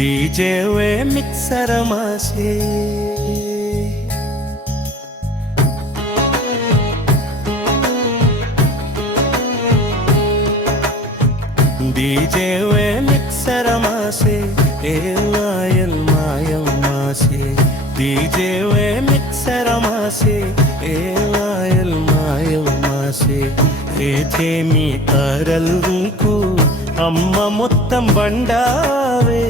DJ वे mixer मासे DJ वे mixer मासे एलायल मायम मासे डीजे वे मिक्सर मासे एलायल मायम मासे ఏతే మీ అరల్కు అమ్మ మొత్తం బండావే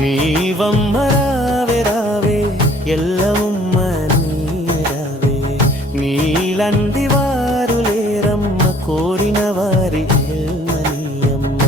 నీవమ్మ రావే రావే ఎల్లమ్మ నీరావే నీలంది వారు లేరమ్మ కోరిన వారి ఎల్మనియమ్మ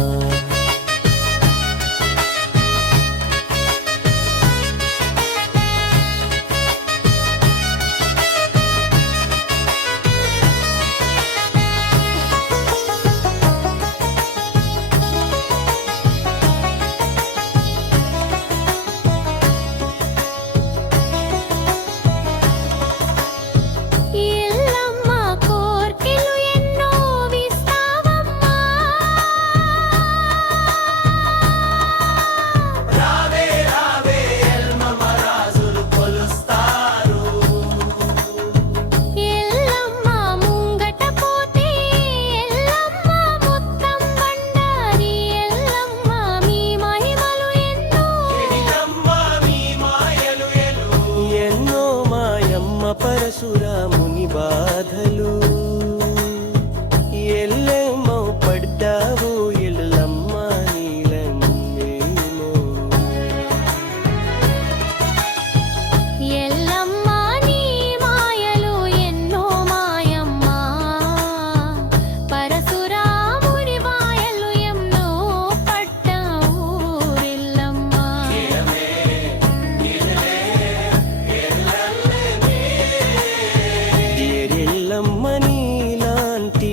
పరశురాముని బాధలు ఎల్లెమ్మో పడ్డావు ఎల్లమ్మ నీలన్నేమో ఎల్లమ్మ నీ మాయలు ఎన్నో మాయమ్మ పరశురాముని మాయలు ఎన్నో పడ్డావు ఎల్లమ్మ ఎల్లమ్మ నీలాంటి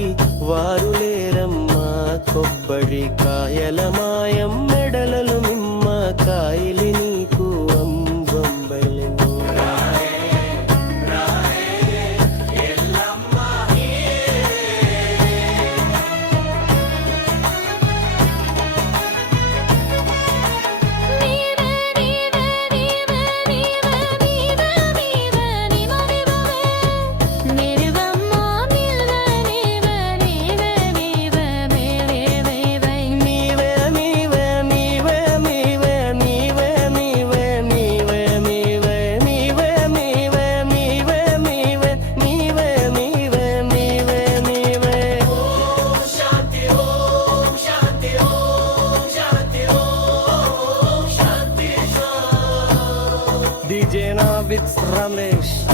వారు లేరమ్మా కొబ్బరి కాయల మాయం మెడలలు నిమ్మ కాయలి నీకు అంబంబలెను DJ Navitz Ramesh